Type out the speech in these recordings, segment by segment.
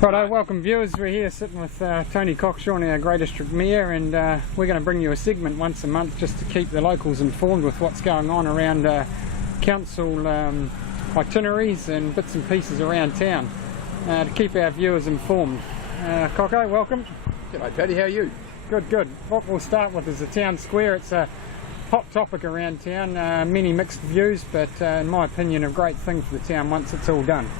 Righto, welcome viewers. We're here sitting with Tony Kokshoorn, our Grey District Mayor, and we're going to bring you a segment once a month just to keep the locals informed with what's going on around council itineraries and bits and pieces around town to keep our viewers informed. Kokko, welcome. G'day Paddy, how are you? Good, good. What we'll start with is the town square. It's a hot topic around town, many mixed views, but in my opinion a great thing for the town once it's all done.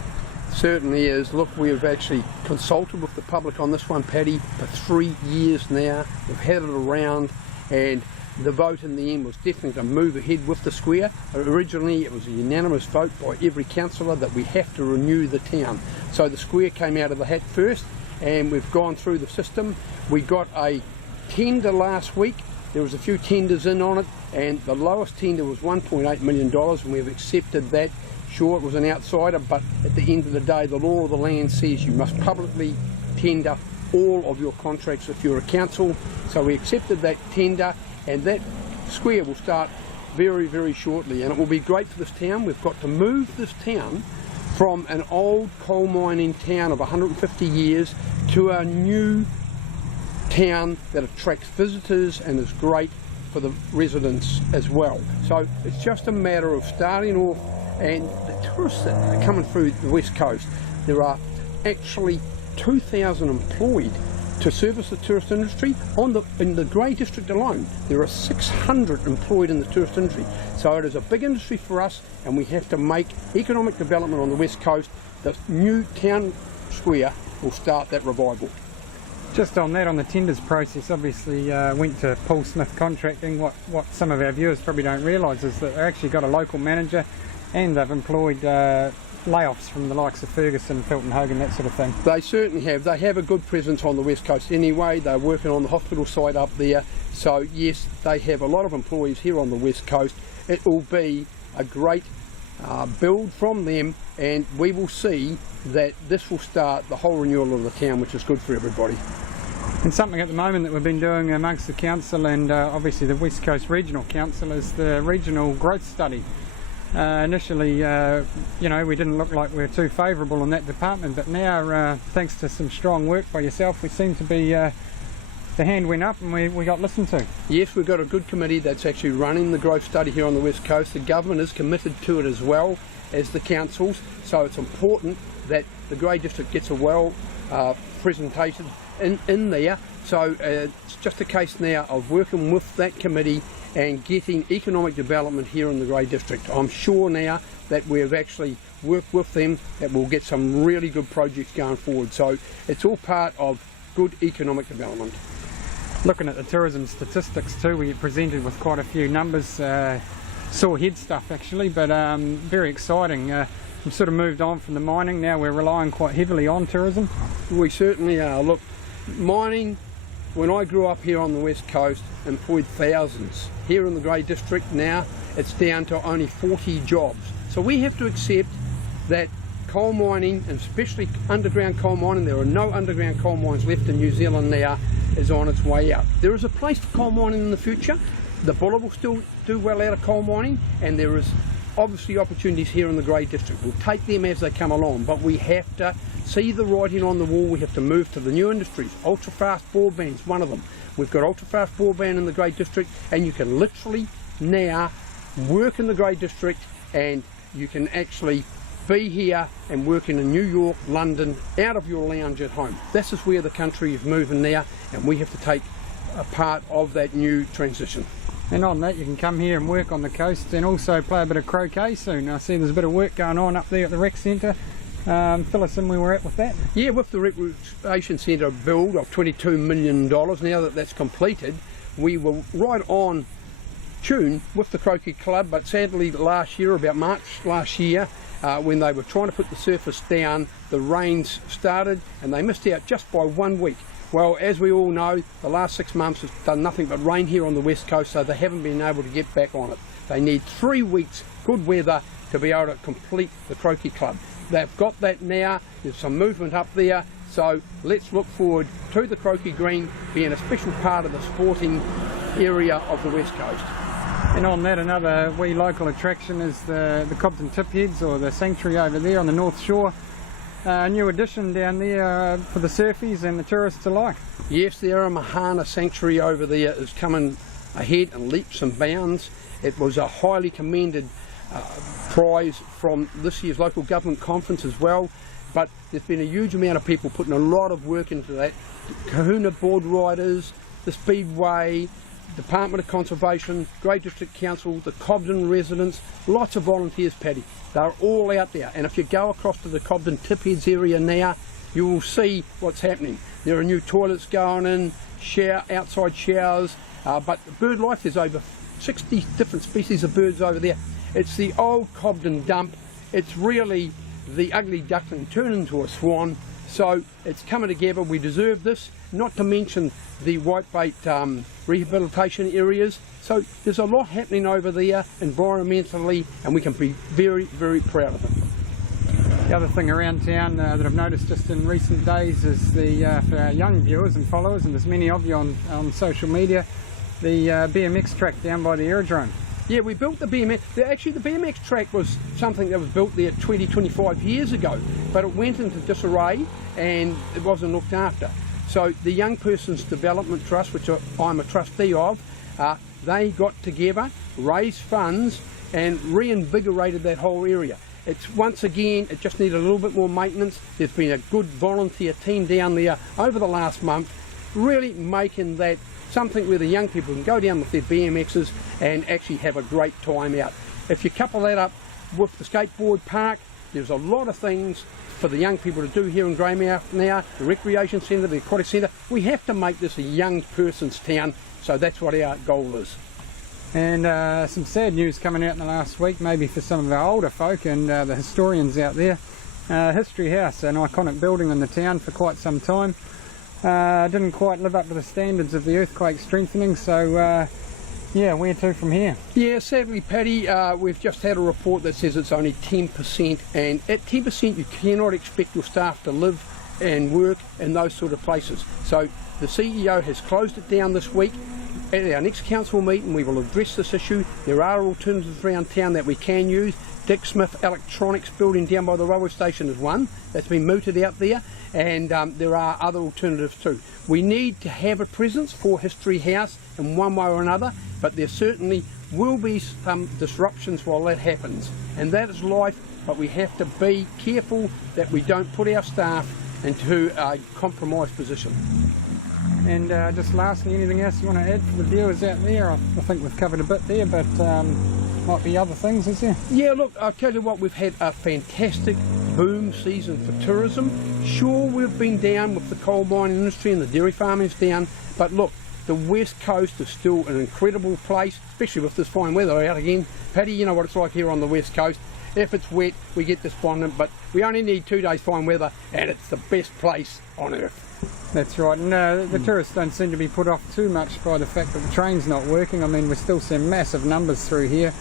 Certainly is. Look, we've actually consulted with the public on this one, Paddy, for 3 years now. We've had it around, and the vote in the end was definitely to move ahead with the square. Originally it was a unanimous vote by every councillor that we have to renew the town. So the square came out of the hat first, and we've gone through the system. We got a tender last week. There was a few tenders in on it, and the lowest tender was $1.8 million, and we've accepted that. Sure, it was an outsider, but at the end of the day, the law of the land says you must publicly tender all of your contracts if you're a council. So we accepted that tender, and that square will start very, very shortly, and it will be great for this town. We've got to move this town from an old coal mining town of 150 years to a new town that attracts visitors and is great for the residents as well. So it's just a matter of starting off. And the tourists that are coming through the west coast, there are actually 2,000 employed to service the tourist industry. In the Grey District alone, there are 600 employed in the tourist industry. So it is a big industry for us, and we have to make economic development on the west coast. The new town square will start that revival. Just on that, on the tenders process, obviously went to Paul Smith Contracting. What some of our viewers probably don't realise is that they actually got a local manager, and they've employed layoffs from the likes of Ferguson, Filton Hogan, that sort of thing. They certainly have. They have a good presence on the west coast anyway. They're working on the hospital side up there. So yes, they have a lot of employees here on the west coast. It will be a great build from them, and we will see that this will start the whole renewal of the town, which is good for everybody. And something at the moment that we've been doing amongst the council and obviously the West Coast Regional Council is the regional growth study. Initially, you know, we didn't look like we were too favourable in that department, but now, thanks to some strong work by yourself, we seem to be, the hand went up and we got listened to. Yes, we've got a good committee that's actually running the growth study here on the west coast. The government is committed to it as well as the councils, so it's important that the Grey District gets a well presentation in there. So it's just a case now of working with that committee and getting economic development here in the Grey District. I'm sure now that we've actually worked with them that we'll get some really good projects going forward. So it's all part of good economic development. Looking at the tourism statistics too, we presented with quite a few numbers, sore head stuff actually, but very exciting. We've sort of moved on from the mining, now we're relying quite heavily on tourism. We certainly are. Look, mining, when I grew up here on the west coast, employed thousands. Here in the Grey District now, it's down to only 40 jobs. So we have to accept that coal mining, and especially underground coal mining, there are no underground coal mines left in New Zealand now, is on its way out. There is a place for coal mining in the future. The Buller will still do well out of coal mining, and there is obviously opportunities here in the Grey District. We'll take them as they come along, but we have to see the writing on the wall. We have to move to the new industries. Ultra-fast broadband's one of them. We've got ultra-fast broadband in the Grey District, and you can literally now work in the Grey District, and you can actually be here and work in New York, London, out of your lounge at home. This is where the country is moving now, and we have to take a part of that new transition. And on that, you can come here and work on the coast and also play a bit of croquet soon. I see there's a bit of work going on up there at the rec centre. Fill us in where we're at with that. Yeah, with the recreation centre build of $22 million, now that that's completed, we were right on tune with the croquet club, but sadly last year, about March last year, when they were trying to put the surface down, the rains started and they missed out just by 1 week. Well, as we all know, the last 6 months has done nothing but rain here on the west coast, so they haven't been able to get back on it. They need 3 weeks good weather to be able to complete the croquet club. They've got that now. There's some movement up there, so let's look forward to the croquet green being a special part of the sporting area of the west coast. And on that, another wee local attraction is the Cobden Tip Heads, or the sanctuary over there on the north shore. a new addition down there for the surfies and the tourists alike. Yes, the Aramahana Sanctuary over there is coming ahead in leaps and bounds. It was a highly commended prize from this year's local government conference as well, but there's been a huge amount of people putting a lot of work into that. Kahuna board riders, the Speedway, Department of Conservation, Grey District Council, the Cobden residents, lots of volunteers, Paddy. They're all out there, and if you go across to the Cobden Tipheads area now, you will see what's happening. There are new toilets going in, outside showers, but bird life, there's over 60 different species of birds over there. It's the old Cobden dump. It's really the ugly duckling turned into a swan, so it's coming together. We deserve this, not to mention the whitebait rehabilitation areas. So there's a lot happening over there environmentally, and we can be very, very proud of it. The other thing around town that I've noticed just in recent days is for our young viewers and followers, and there's many of you on social media, the BMX track down by the aerodrome. Yeah, we built the BMX. Actually, the BMX track was something that was built there 25 years ago, but it went into disarray and it wasn't looked after. So the Young Persons Development Trust, which I'm a trustee of, they got together, raised funds and reinvigorated that whole area. It's once again, it just needed a little bit more maintenance. There's been a good volunteer team down there over the last month, really making that something where the young people can go down with their BMXs and actually have a great time out. If you couple that up with the skateboard park, there's a lot of things for the young people to do here in Greymouth now, the recreation centre, the aquatic centre. We have to make this a young person's town, so that's what our goal is. And some sad news coming out in the last week, maybe for some of our older folk and the historians out there. History House, an iconic building in the town for quite some time. Didn't quite live up to the standards of the earthquake strengthening, so yeah, where to from here? Yeah, sadly, Paddy, we've just had a report that says it's only 10%, and at 10% you cannot expect your staff to live and work in those sort of places. So the CEO has closed it down this week. At our next council meeting we will address this issue. There are alternatives around town that we can use. Dick Smith Electronics building down by the railway station is one that's been mooted out there, and there are other alternatives too. We need to have a presence for History House in one way or another, but there certainly will be some disruptions while that happens, and that is life, but we have to be careful that we don't put our staff into a compromised position. And just lastly, anything else you want to add for the viewers out there? I think we've covered a bit there, but might be other things, is there? Yeah, look, I'll tell you what, we've had a fantastic boom season for tourism. Sure, we've been down with the coal mining industry and the dairy farming's down, but look, the West Coast is still an incredible place, especially with this fine weather out again. Paddy, you know what it's like here on the West Coast. If it's wet, we get despondent, but we only need 2 days fine weather, and it's the best place on earth. That's right, and the tourists don't seem to be put off too much by the fact that the train's not working. I mean, we're still seeing massive numbers through here,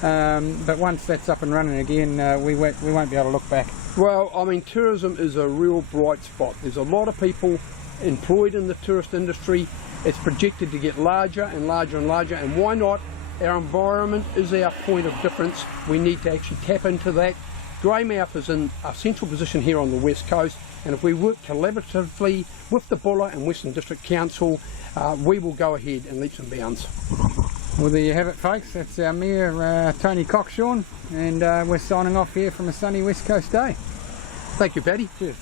but once that's up and running again, we won't be able to look back. Well, I mean, tourism is a real bright spot. There's a lot of people employed in the tourist industry. It's projected to get larger and larger and larger, and why not? Our environment is our point of difference. We need to actually tap into that. Greymouth is in a central position here on the West Coast, and if we work collaboratively with the Buller and Western District Council, we will go ahead in leaps and bounds. Well, there you have it, folks. That's our Mayor, Tony Kokshoorn, and we're signing off here from a sunny West Coast day. Thank you, Paddy. Cheers.